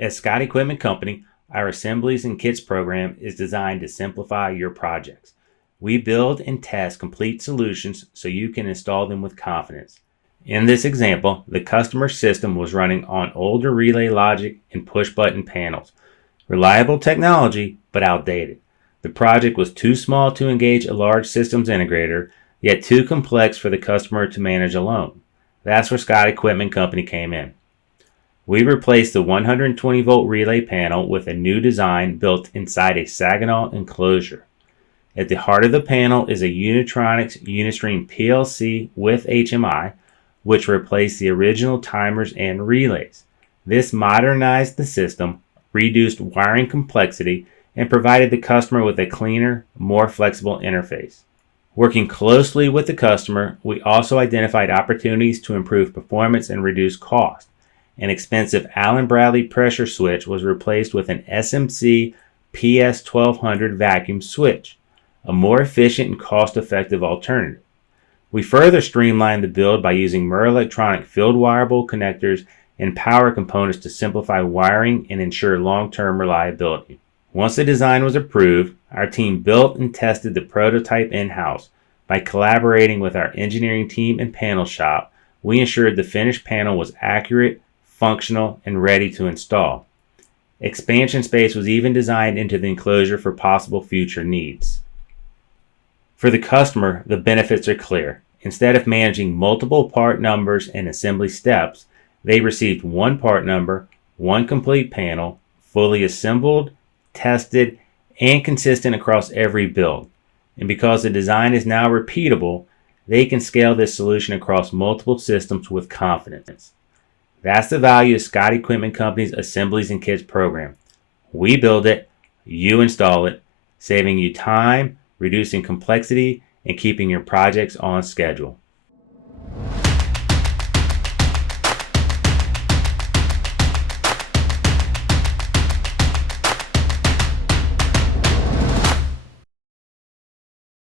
At Scott Equipment Company, our Assemblies and Kits program is designed to simplify your projects. We build and test complete solutions so you can install them with confidence. In this example, the customer system was running on older relay logic and push-button panels. Reliable technology, but outdated. The project was too small to engage a large systems integrator, yet too complex for the customer to manage alone. That's where Scott Equipment Company came in. We replaced the 120-volt relay panel with a new design built inside a Saginaw enclosure. At the heart of the panel is a Unitronics UniStream PLC with HMI, which replaced the original timers and relays. This modernized the system, reduced wiring complexity, and provided the customer with a cleaner, more flexible interface. Working closely with the customer, we also identified opportunities to improve performance and reduce cost. An expensive Allen Bradley pressure switch was replaced with an SMC PS1200 vacuum switch, a more efficient and cost-effective alternative. We further streamlined the build by using Murrelektronik field-wireable connectors and power components to simplify wiring and ensure long-term reliability. Once the design was approved, our team built and tested the prototype in-house. By collaborating with our engineering team and panel shop, we ensured the finished panel was accurate, functional, and ready to install. Expansion space was even designed into the enclosure for possible future needs. For the customer, the benefits are clear. Instead of managing multiple part numbers and assembly steps, they received one part number, one complete panel, fully assembled, tested, and consistent across every build. And because the design is now repeatable, they can scale this solution across multiple systems with confidence. That's the value of Scott Equipment Company's Assemblies and Kits program. We build it, you install it, saving you time, reducing complexity, and keeping your projects on schedule.